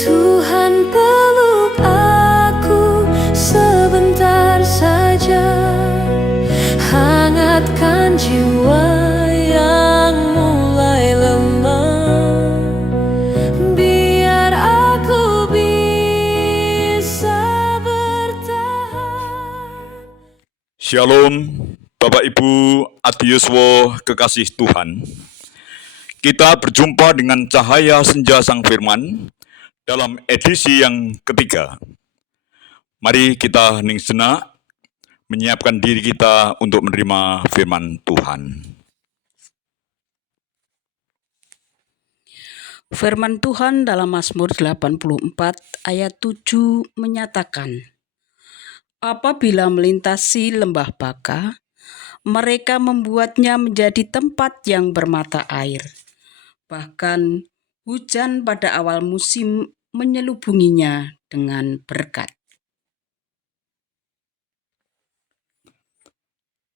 Tuhan peluk aku sebentar saja, hangatkan jiwa yang mulai lemah, biar aku bisa bertahan. Shalom, Bapak Ibu Adiyuswo kekasih Tuhan. Kita berjumpa dengan cahaya senja Sang Firman dalam edisi yang ketiga. Mari kita hening sejenak, menyiapkan diri kita untuk menerima firman Tuhan. Firman Tuhan dalam Mazmur 84 ayat 7 menyatakan, apabila melintasi lembah Baka, mereka membuatnya menjadi tempat yang bermata air. Bahkan hujan pada awal musim menyelubunginya dengan berkat.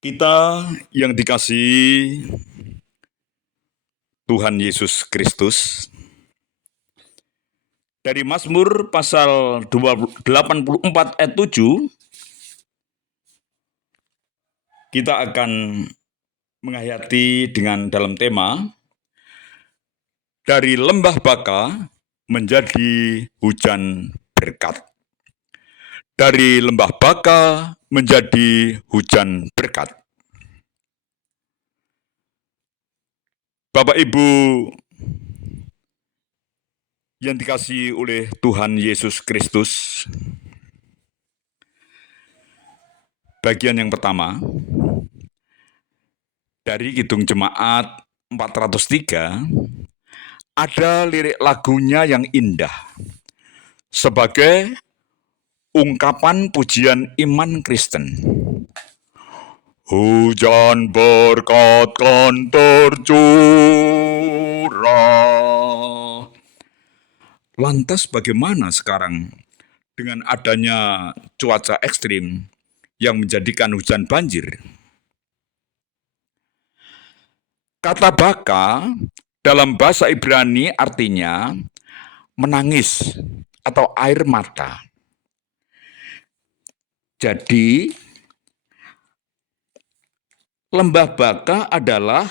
Kita yang dikasihi Tuhan Yesus Kristus, dari Mazmur pasal 84 ayat 7, kita akan menghayati dengan dalam tema dari lembah Baka menjadi hujan berkat. Dari lembah Baka menjadi hujan berkat. Bapak Ibu yang dikasihi oleh Tuhan Yesus Kristus, bagian yang pertama dari Kidung Jemaat 403 ada lirik lagunya yang indah sebagai ungkapan pujian iman Kristen. Hujan berkat kan tercurah. Lantas bagaimana sekarang dengan adanya cuaca ekstrim yang menjadikan hujan banjir? Kata baka dalam bahasa Ibrani artinya menangis atau air mata. Jadi lembah Baka adalah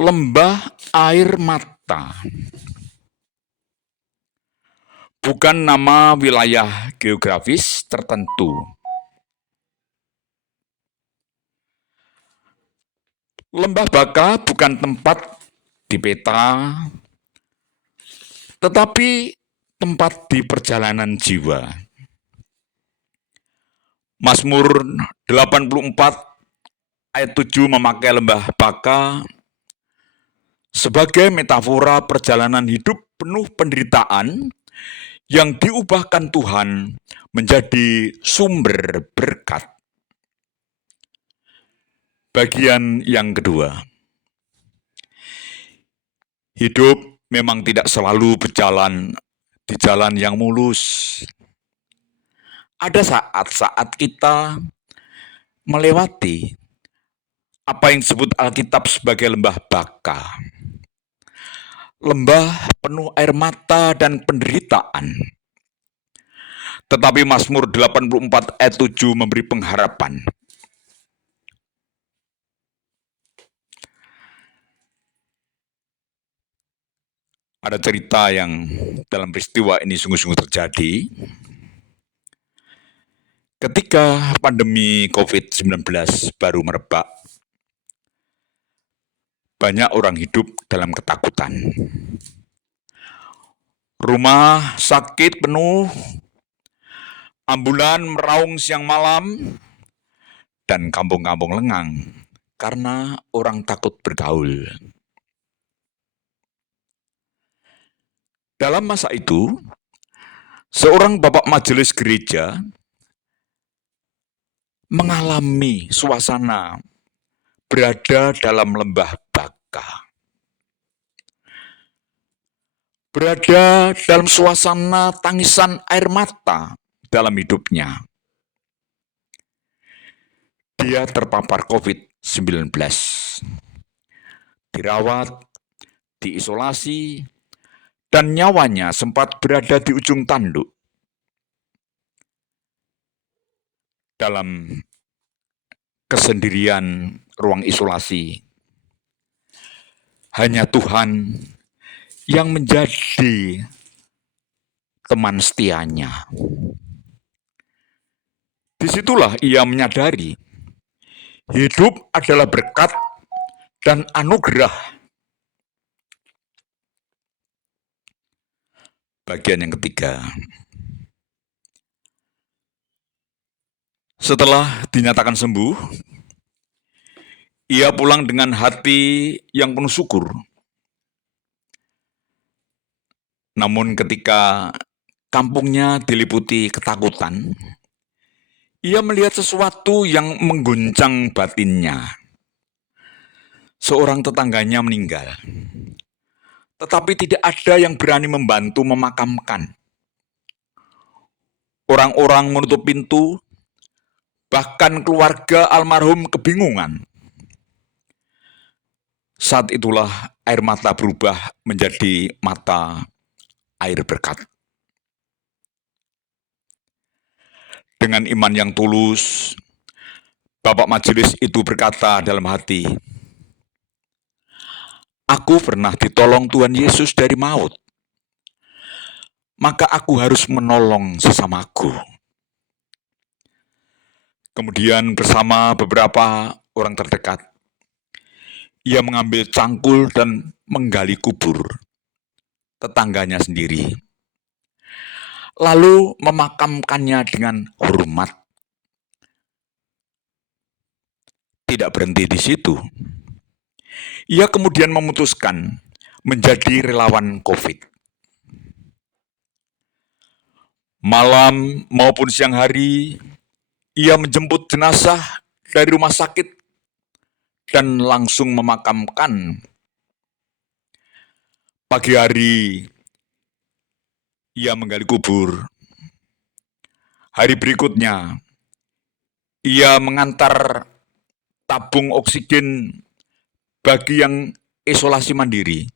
lembah air mata. Bukan nama wilayah geografis tertentu. Lembah Baka bukan tempat di peta, tetapi tempat di perjalanan jiwa. Mazmur 84 ayat 7 memakai lembah Baka sebagai metafora perjalanan hidup penuh penderitaan yang diubahkan Tuhan menjadi sumber berkat. Bagian yang kedua. Hidup memang tidak selalu berjalan di jalan yang mulus. Ada saat-saat kita melewati apa yang disebut Alkitab sebagai lembah Baka. Lembah penuh air mata dan penderitaan. Tetapi Mazmur 84 ayat 7 memberi pengharapan. Ada cerita yang dalam peristiwa ini sungguh-sungguh terjadi. Ketika pandemi COVID-19 baru merebak, banyak orang hidup dalam ketakutan. Rumah sakit penuh, ambulan meraung siang malam, dan kampung-kampung lengang karena orang takut bergaul. Dalam masa itu, seorang bapak majelis gereja mengalami suasana berada dalam lembah Baka. Berada dalam suasana tangisan air mata dalam hidupnya. dia terpapar COVID-19. Dirawat, diisolasi, dan nyawanya sempat berada di ujung tanduk. Dalam kesendirian ruang isolasi, hanya Tuhan yang menjadi teman setianya. Disitulah ia menyadari hidup adalah berkat dan anugerah. Bagian yang ketiga. Setelah dinyatakan sembuh, ia pulang dengan hati yang penuh syukur. Namun ketika kampungnya diliputi ketakutan, ia melihat sesuatu yang mengguncang batinnya. Seorang tetangganya meninggal, tetapi tidak ada yang berani membantu memakamkan. Orang-orang menutup pintu, bahkan keluarga almarhum kebingungan. Saat itulah air mata berubah menjadi mata air berkat. Dengan iman yang tulus, Bapak Majelis itu berkata dalam hati, "Aku pernah ditolong Tuhan Yesus dari maut, maka aku harus menolong sesamaku." Kemudian bersama beberapa orang terdekat, ia mengambil cangkul dan menggali kubur tetangganya sendiri, lalu memakamkannya dengan hormat. Tidak berhenti di situ, ia kemudian memutuskan menjadi relawan COVID. Malam maupun siang hari, ia menjemput jenazah dari rumah sakit dan langsung memakamkan. Pagi hari, ia menggali kubur. Hari berikutnya, ia mengantar tabung oksigen bagi yang isolasi mandiri.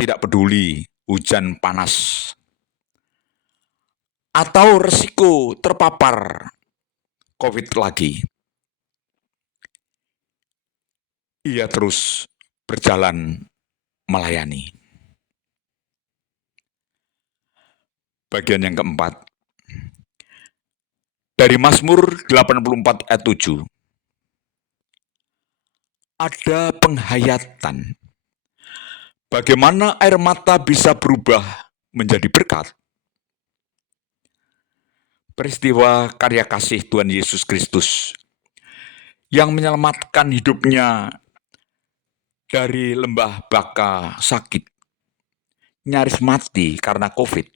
Tidak peduli hujan panas atau resiko terpapar COVID lagi, ia terus berjalan melayani. Bagian yang keempat. Dari Mazmur 84 ayat 7. Ada penghayatan. Bagaimana air mata bisa berubah menjadi berkat? Peristiwa karya kasih Tuhan Yesus Kristus yang menyelamatkan hidupnya dari lembah baka sakit, nyaris mati karena COVID.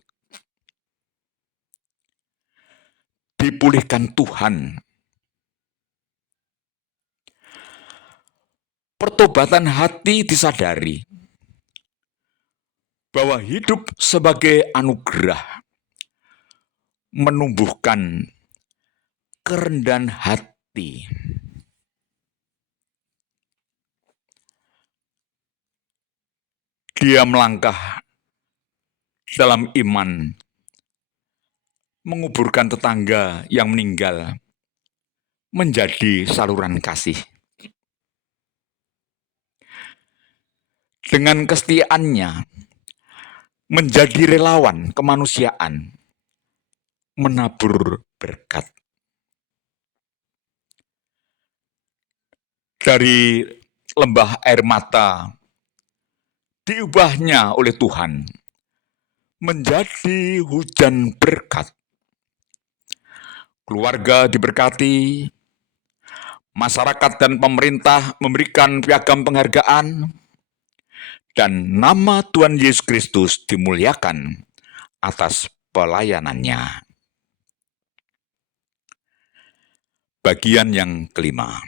Dipulihkan Tuhan. Pertobatan hati disadari bahwa hidup sebagai anugerah menumbuhkan kerendahan hati. Dia melangkah dalam iman, menguburkan tetangga yang meninggal menjadi saluran kasih. Dengan kesetiaannya, menjadi relawan kemanusiaan, menabur berkat. Dari lembah air mata, diubahnya oleh Tuhan menjadi hujan berkat. Keluarga diberkati, masyarakat dan pemerintah memberikan piagam penghargaan, dan nama Tuhan Yesus Kristus dimuliakan atas pelayanannya. Bagian yang kelima.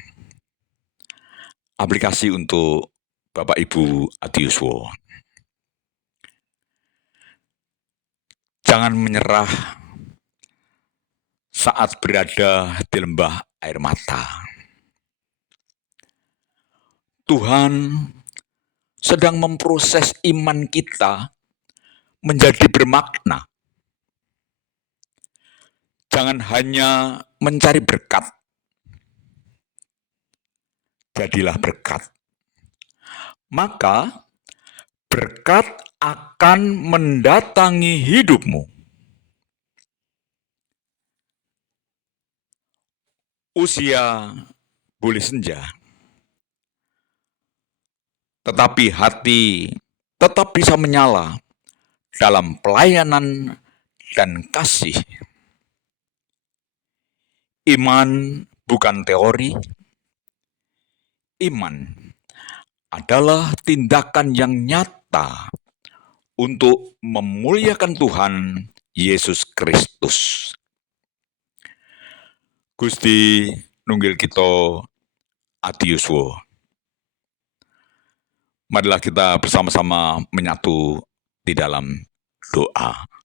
Aplikasi untuk Bapak Ibu Adiyuswo. Jangan menyerah saat berada di lembah air mata. Tuhan sedang memproses iman kita menjadi bermakna. Jangan hanya mencari berkat. Jadilah berkat. Maka berkat akan mendatangi hidupmu. Usia boleh senja, tetapi hati tetap bisa menyala dalam pelayanan dan kasih. Iman bukan teori. Iman adalah tindakan yang nyata untuk memuliakan Tuhan Yesus Kristus. Gusti nunggil kita ati yuswa. Marilah kita bersama-sama menyatu di dalam doa.